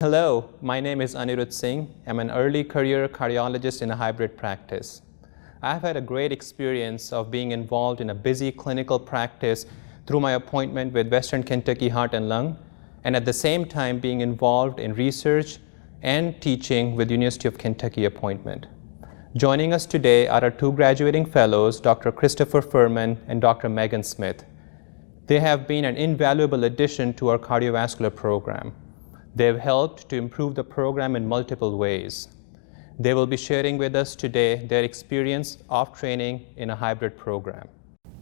Hello, my name is Aniruddha Singh. I'm an early career cardiologist in a hybrid practice. I've had a great experience of being involved in a busy clinical practice through my appointment with Western Kentucky Heart and Lung, and at the same time being involved in research and teaching with University of Kentucky appointment. Joining us today are our two graduating fellows, Dr. Kris Pfirman and Dr. Megan Smith. They have been an invaluable addition to our cardiovascular program. They've helped to improve the program in multiple ways. They will be sharing with us today their experience of training in a hybrid program.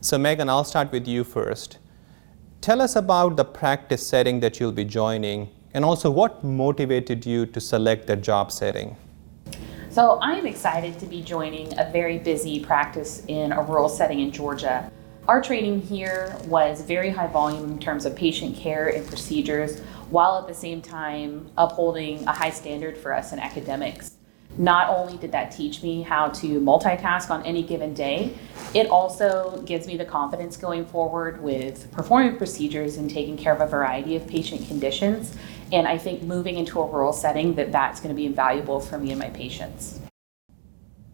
So Megan, I'll start with you first. Tell us about the practice setting that you'll be joining, and also what motivated you to select the job setting. So I'm excited to be joining a very busy practice in a rural setting in Georgia. Our training here was very high volume in terms of patient care and procedures, while at the same time upholding a high standard for us in academics. Not only did that teach me how to multitask on any given day, it also gives me the confidence going forward with performing procedures and taking care of a variety of patient conditions. And I think moving into a rural setting, that's going to be invaluable for me and my patients.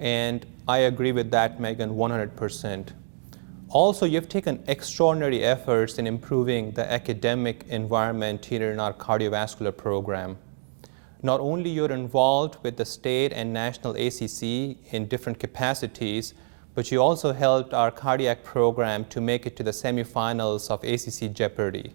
And I agree with that, Megan, 100%. Also, you've taken extraordinary efforts in improving the academic environment here in our cardiovascular program. Not only you're involved with the state and national ACC in different capacities, but you also helped our cardiac program to make it to the semifinals of ACC Jeopardy.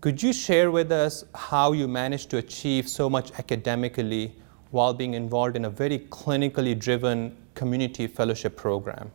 Could you share with us how you managed to achieve so much academically while being involved in a very clinically driven community fellowship program?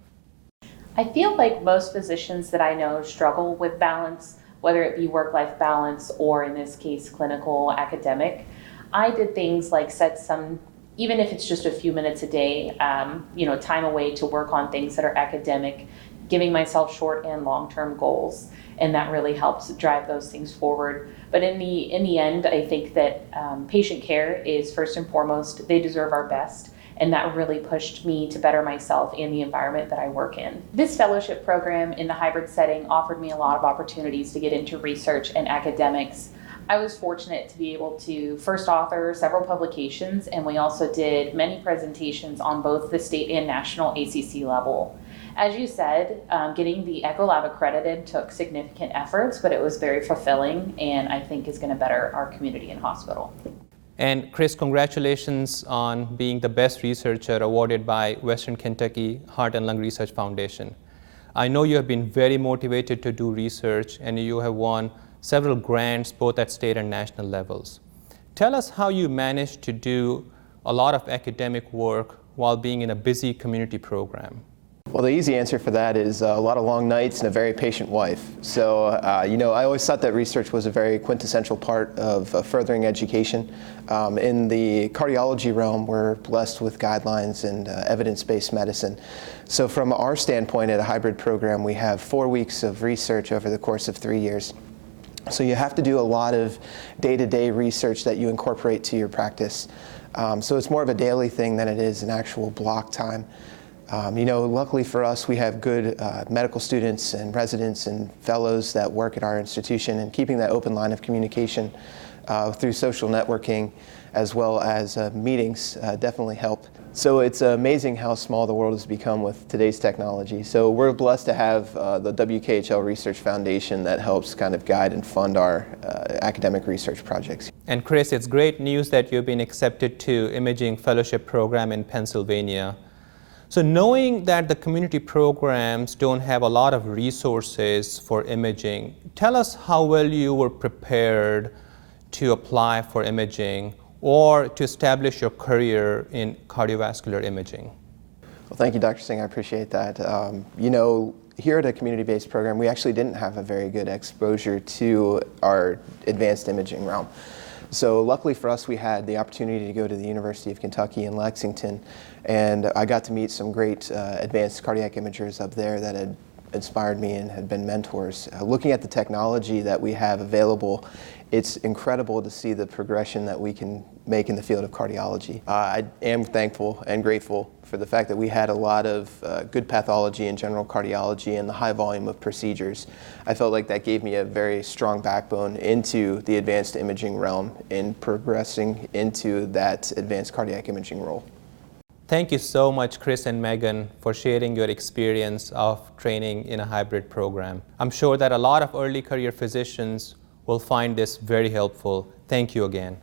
I feel like most physicians that I know struggle with balance, whether it be work-life balance or in this case, clinical, academic. I did things like set some, even if it's just a few minutes a day, time away to work on things that are academic, giving myself short and long-term goals. And that really helps drive those things forward. But in the end, I think that patient care is first and foremost. They deserve our best. And that really pushed me to better myself in the environment that I work in. This fellowship program in the hybrid setting offered me a lot of opportunities to get into research and academics. I was fortunate to be able to first author several publications, and we also did many presentations on both the state and national ACC level. As you said, getting the Echo Lab accredited took significant efforts, but it was very fulfilling and I think is going to better our community and hospital. And Kris, congratulations on being the best researcher awarded by Western Kentucky Heart and Lung Research Foundation. I know you have been very motivated to do research, and you have won several grants both at state and national levels. Tell us how you managed to do a lot of academic work while being in a busy community program. Well, the easy answer for that is a lot of long nights and a very patient wife. So, I always thought that research was a very quintessential part of furthering education. In the cardiology realm, we're blessed with guidelines and evidence-based medicine. So from our standpoint at a hybrid program, we have 4 weeks of research over the course of 3 years. So you have to do a lot of day-to-day research that you incorporate to your practice. So it's more of a daily thing than it is an actual block time. Luckily for us, we have good medical students and residents and fellows that work at our institution, and keeping that open line of communication through social networking as well as meetings definitely help. So it's amazing how small the world has become with today's technology. So we're blessed to have the WKHL Research Foundation that helps kind of guide and fund our academic research projects. And Kris, it's great news that you've been accepted to Imaging Fellowship Program in Pennsylvania. So knowing that the community programs don't have a lot of resources for imaging, tell us how well you were prepared to apply for imaging or to establish your career in cardiovascular imaging. Well, thank you, Dr. Singh. I appreciate that. Here at a community-based program, we actually didn't have a very good exposure to our advanced imaging realm. So luckily for us, we had the opportunity to go to the University of Kentucky in Lexington, and I got to meet some great advanced cardiac imagers up there that had inspired me and have been mentors. Looking at the technology that we have available, it's incredible to see the progression that we can make in the field of cardiology. I am thankful and grateful for the fact that we had a lot of good pathology in general cardiology and the high volume of procedures. I felt like that gave me a very strong backbone into the advanced imaging realm in progressing into that advanced cardiac imaging role. Thank you so much, Kris and Megan, for sharing your experience of training in a hybrid program. I'm sure that a lot of early career physicians will find this very helpful. Thank you again.